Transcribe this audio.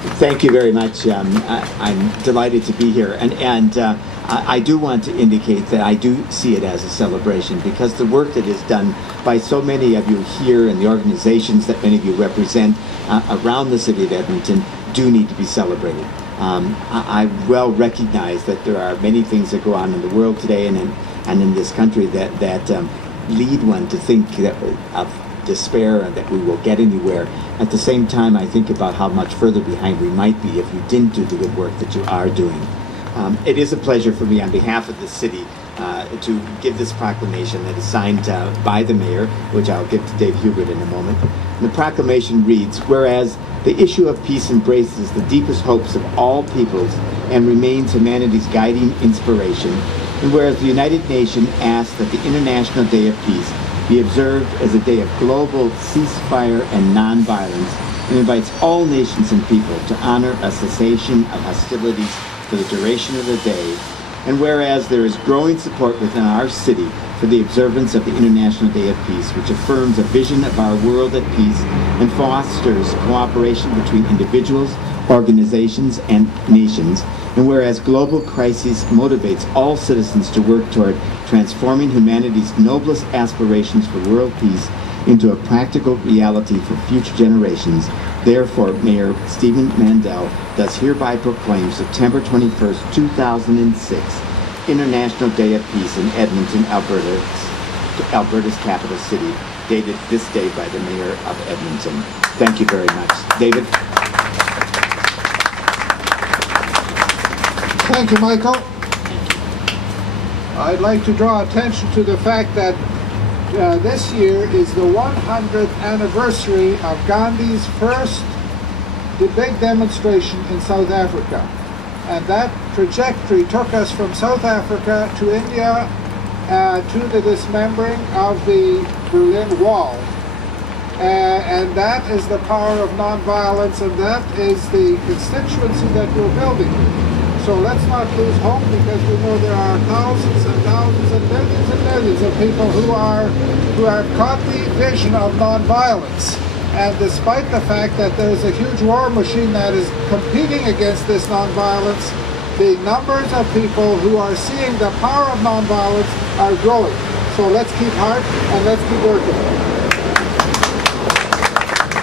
Thank you very much. I'm delighted to be here, and I do want to indicate that I do see it as a celebration because the work that is done by so many of you here and the organizations that many of you represent around the city of Edmonton do need to be celebrated. I well recognize that there are many things that go on in the world today and in this country that lead one to think that of despair and that we will get anywhere. At the same time, I think about how much further behind we might be if you didn't do the good work that you are doing. It is a pleasure for me on behalf of the city to give this proclamation that is signed by the mayor, which I'll give to Dave Hubert in a moment. And the proclamation reads, whereas the issue of peace embraces the deepest hopes of all peoples and remains humanity's guiding inspiration, and whereas the United Nations asks that the International Day of Peace be observed as a day of global ceasefire and nonviolence, and invites all nations and people to honor a cessation of hostilities for the duration of the day, and whereas there is growing support within our city for the observance of the International Day of Peace, which affirms a vision of our world at peace and fosters cooperation between individuals, organizations, and nations, and whereas global crisis motivates all citizens to work toward transforming humanity's noblest aspirations for world peace into a practical reality for future generations, therefore Mayor Stephen Mandel does hereby proclaim September 21st, 2006, International Day of Peace in Edmonton, Alberta's capital city, dated this day by the Mayor of Edmonton. Thank you very much. David? Thank you, Michael. I'd like to draw attention to the fact that this year is the 100th anniversary of Gandhi's first big demonstration in South Africa. And that trajectory took us from South Africa to India to the dismembering of the Berlin Wall. And that is the power of nonviolence, and that is the constituency that we're building. So let's not lose hope, because we know there are thousands and thousands and millions of people who have caught the vision of nonviolence. And despite the fact that there's a huge war machine that is competing against this nonviolence, the numbers of people who are seeing the power of nonviolence are growing. So let's keep heart and let's keep working.